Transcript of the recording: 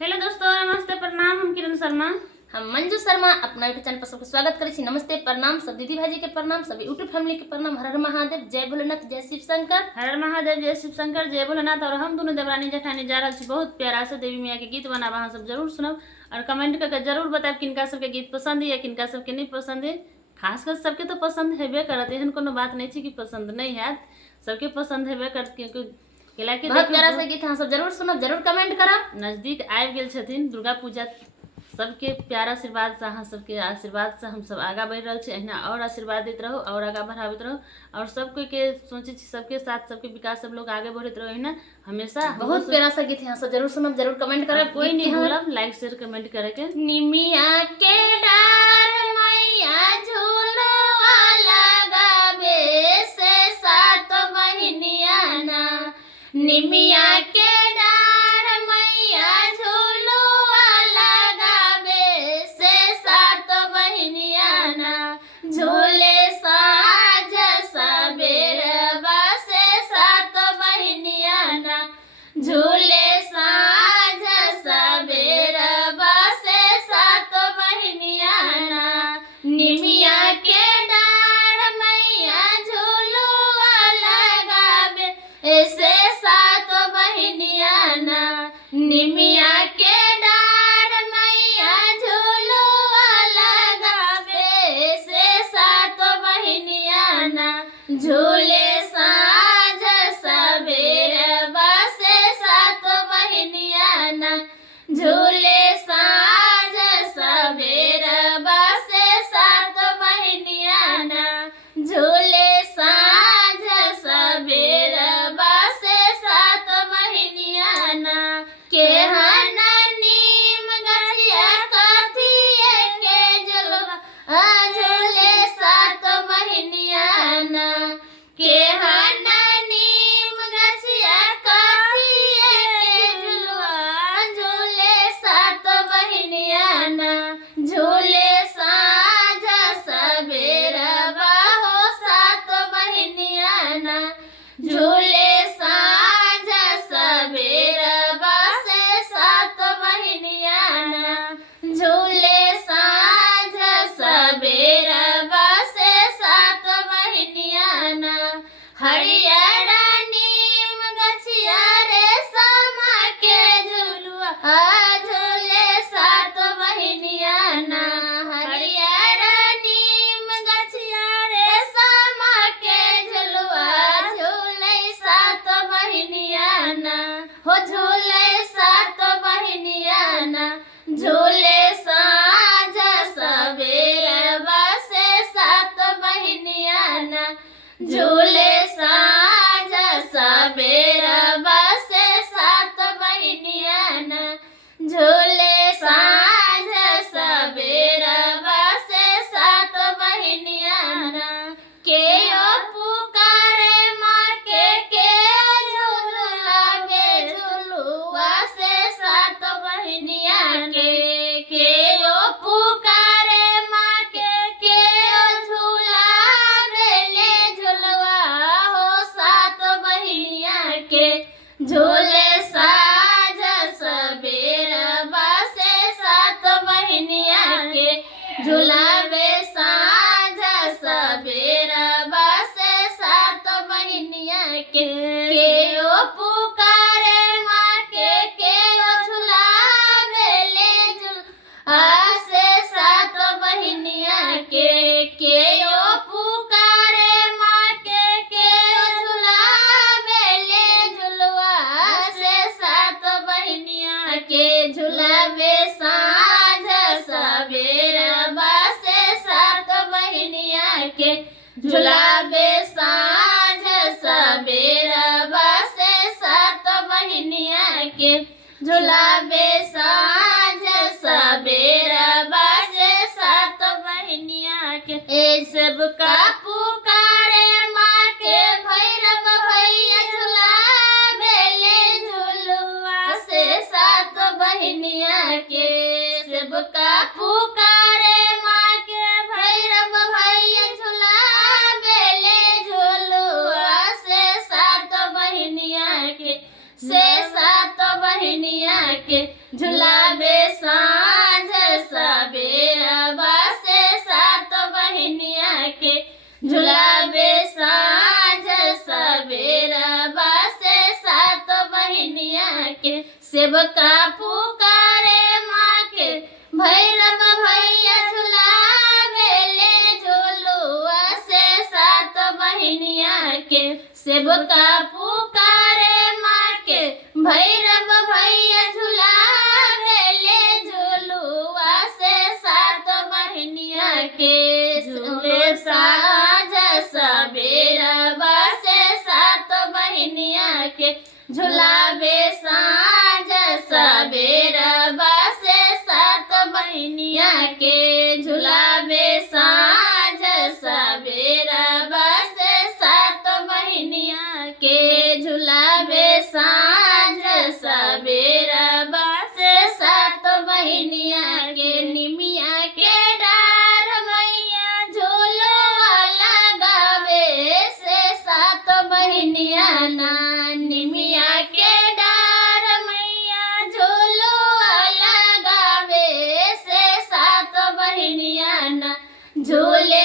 Hello दोस्तों, नमस्ते प्रणाम। हम किरण शर्मा, हम मंजू शर्मा अपना यूट्यूब चैनल पर सबको स्वागत करै छी। नमस्ते प्रणाम सब दीदी भाजी के प्रणाम, सब यूट्यूब फैमिली के प्रणाम। हर हर महादेव, जय भोलेनाथ, जय शिव शंकर। हर हर महादेव, जय शिव शंकर, जय भोलेनाथ। और हम दोनों देवरानी जेठानी जा रहा छी बहुत प्यारा से देवी मैया के गीत बनाब। अहाँ सब जरूर सुनब और कमेंट करके जरूर बताब किनका सबके गीत पसंद है या किनका सबके नहीं पसंद है। खास कर सबके तो पसंद हेबे करत, एहन कोनो बात नहीं छै कि पसंद नहीं हैत, सबके पसंद हेबे करत। क्योंकि बहुत प्यारा सा गीत अहाँ सब जरूर सुनब, जरूर कमेंट करब। नजदीक आबि गेल छथिन दुर्गा पूजा, सबके प्यार आशीर्वाद से अहाँ सबके आशीर्वाद से हम सब आगा बढ़ रहल छी। अहिना और आशीर्वाद देते रहो और आगा बढ़ाबैत रहो और सब कोई के सोचे छी सबके साथ सबके विकास सब लोग आगे बढ़ते रहो। अहिना हमेशा बहुत प्यारा सा गीत अहाँ सब जरूर सुनब, जरूर कमेंट करब। कोई नहीं भूलब लाइक शेयर कमेंट करे के। निमिया के डार मैया झूलवा लगावे से सात बहिनिया ना। निमिया के डार मैया झूलवा लगावे से सात बहिनिया ना। झूले साँझ सबेर बसे सात बहिनिया ना। झूले साँझ सबेर बसे सात बहिनिया ना। निमिया के डार मैया झूलवा लगावे ऐसे सात बहिनिया ना। निमिया के डार मैया झूलवा लगावे ऐसे सात बहिनिया ना। झूले साँझ सबेर बसे सात बहिनिया ना। झूले साँझ सबेर बसे सात बहिनिया ना। झूले साँझ सबेर बसे सात बहिनिया ना। केहना नीम गछिया कथिए के झुलवा झूले सात बहिनिया ना। केहना नीम गछिया कथिए के झुलवा झूले सात बहिनिया ना। झूले साँझ सबेर बहो सात बहिनिया ना। झूले साँझ सबेर बसे सात बहिनिया ना। झूले साँझ सबेर बसे सात बहिनिया ना। हरियर नीम गछिया रेशम के झुलवा झूले सात बहिनिया ना। हरियर नीम गछिया रेशम के झुलवा झूले सात बहिनिया ना। हो झूले सात बहिनिया ना। झूले साँझ सबेर बसे सात बहिनिया ना। झूले साँझ सबेर बसे सात बहिनिया ना। झूले साँझ सबेर बसे सात बहिनिया ना। के पुकारे माँ के झूलू लागे झूलुआ से सात बहिनिया के पुकारे माँ के झूला बेले झुलवा हो सात बहिनिया के। झूले साँझ सबेर बसे सात बहिनिया के। झुलावे साँझ सबेर बसे सात बहिनिया के पुकारे माँ के झुलावे ले झुलवा से सात बहिनिया के पुकारे माँ के झुलावे ले झुलवा से सात बहिनिया के। झुलावे साँझ सबेर बसे सात बहिनिया के। झुलावे साँझ सबेर बसे सात बहिनिया के। झुलावे साँझ सबेर बसे सात बहिनिया के। ए सब का पुकारे माँ के भैरव भैया झुलावे ले झुलुआ से सात बहिनिया के। सबका पुकारे माँ के भैरव भैया झुलावे ले झुलुआ से सात बहिनिया के। से सात बहिनिया के। झुलावे साँझ सबेरवा से सात बहिनिया के झुलावे साँझ सबेरवा से सात बहिनिया के सेवका पुकारे माँ के भैरव भैया झुलावे ले झुलुआ से सात बहिनिया के सेवका पुकारे माँ के भैरव भैया झुलावे ले झुलुआ से सात बहिनिया के झूले साँझ सबेरवा से सात बहिनिया के झुलावे साँझ सबेरवा से सात बहिनिया के झुलावे साँझ सबेरवा से सात बहिनिया के झुलावे साँझ सबेरवा से सात बहिनिया के निमिया के डार मैया झूलो लगावे से सात बहिनिया ना निमिया के डार मैया झूलो लगावे से सात बहिनिया ना झूले